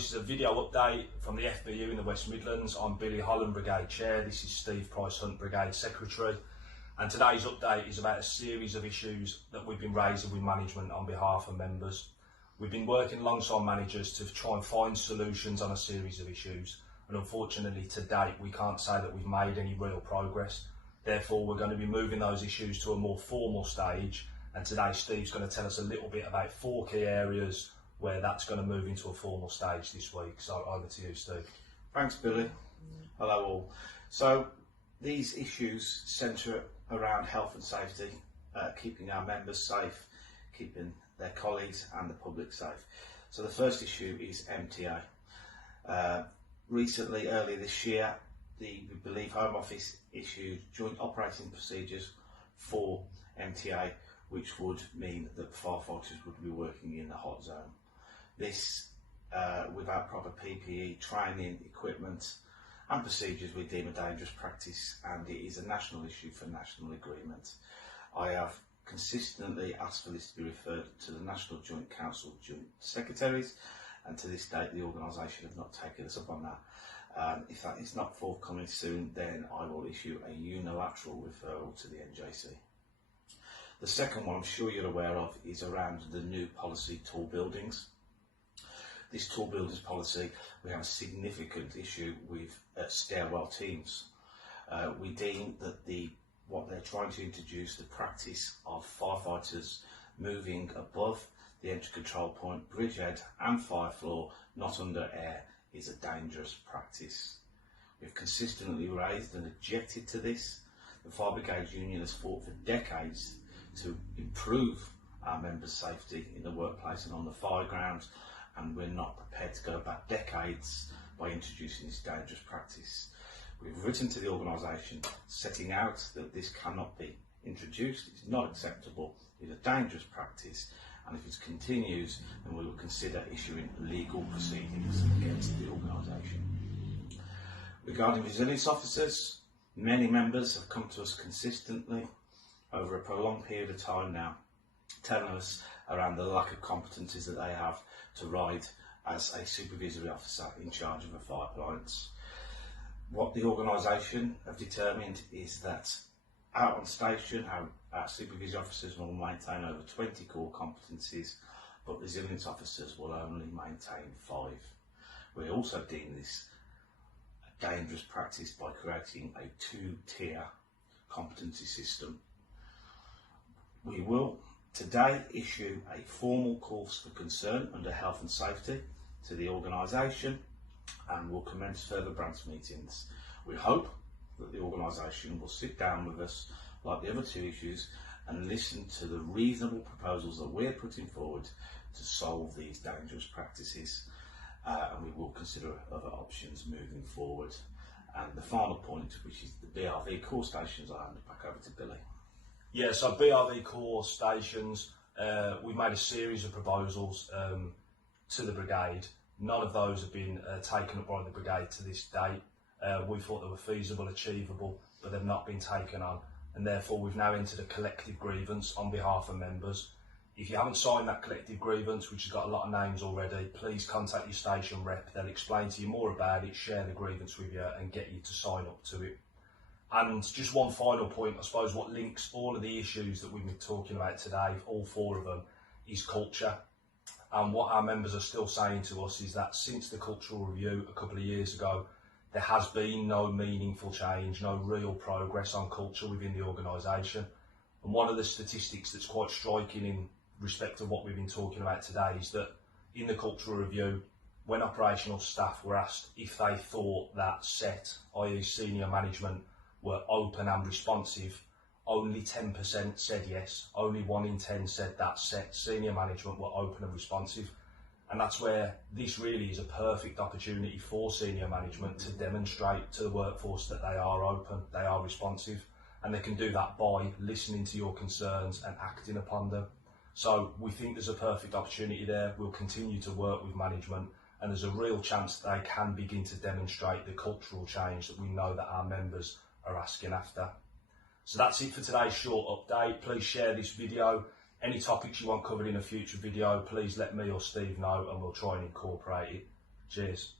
this is a video update from the FBU in the West Midlands. I'm Billy Holland, Brigade Chair. This is Steve Price Hunt, Brigade Secretary. And today's update is about a series of issues that we've been raising with management on behalf of members. We've been working alongside managers to try and find solutions on a series of issues. And unfortunately, to date, we can't say that we've made any real progress. Therefore, we're going to be moving those issues to a more formal stage. And today, Steve's going to tell us a little bit about 4 key areas where that's going to move into a formal stage this week. So over to you, Steve. Thanks, Billy. Hello all. So these issues centre around health and safety, keeping our members safe, keeping their colleagues and the public safe. So the first issue is MTA. Recently, earlier this year, we believe Home Office issued joint operating procedures for MTA, which would mean that firefighters would be working in the hot zone. This, without proper PPE, training, equipment and procedures, we deem a dangerous practice, and it is a national issue for national agreement. I have consistently asked for this to be referred to the National Joint Council Joint Secretaries, and to this date the organisation have not taken us up on that. If that is not forthcoming soon, then I will issue a unilateral referral to the NJC. The second one I'm sure you're aware of is around the new policy, tall buildings. This tall buildings policy, we have a significant issue with stairwell teams. We deem that what they're trying to introduce, the practice of firefighters moving above the entry control point, bridgehead and fire floor, not under air, is a dangerous practice. We've consistently raised and objected to this. The Fire Brigade Union has fought for decades to improve our members' safety in the workplace and on the fire ground, and we're not prepared to go back decades by introducing this dangerous practice. We've written to the organisation setting out that this cannot be introduced, it's not acceptable, it's a dangerous practice, and if it continues, then we will consider issuing legal proceedings against the organisation. Regarding resilience officers, many members have come to us consistently over a prolonged period of time now, telling us around the lack of competencies that they have to ride as a supervisory officer in charge of a fire appliance. What the organisation have determined is that out on station, our supervisory officers will maintain over 20 core competencies, but resilience officers will only maintain 5. We also deem this a dangerous practice by creating a 2-tier competency system. We will today issue a formal cause for concern under health and safety to the organisation, and will commence further branch meetings. We hope that the organisation will sit down with us like the other 2 issues and listen to the reasonable proposals that we're putting forward to solve these dangerous practices, and we will consider other options moving forward. And the final point, which is the BRV core stations, I'll hand it back over to Billy. Yeah, so BRV core stations, we've made a series of proposals to the brigade. None of those have been taken up by the brigade to this date. We thought they were feasible, achievable, but they've not been taken on, and therefore we've now entered a collective grievance on behalf of members. If you haven't signed that collective grievance, which has got a lot of names already, please contact your station rep. They'll explain to you more about it, share the grievance with you and get you to sign up to it. And just one final point, I suppose what links all of the issues that we've been talking about today, all 4 of them, is culture. And what our members are still saying to us is that since the cultural review a couple of years ago, there has been no meaningful change, no real progress on culture within the organisation. And one of the statistics that's quite striking in respect of what we've been talking about today is that in the cultural review, when operational staff were asked if they thought that SET, i.e. senior management, were open and responsive, only 10% said yes. Only 1 in 10 said that SET, senior management, were open and responsive. And that's where this really is a perfect opportunity for senior management to demonstrate to the workforce that they are open, they are responsive, and they can do that by listening to your concerns and acting upon them. So we think there's a perfect opportunity there. We'll continue to work with management, and there's a real chance that they can begin to demonstrate the cultural change that we know that our members are asking after. So that's it for today's short update. Please share this video. Any topics you want covered in a future video, please let me or Steve know and we'll try and incorporate it. Cheers.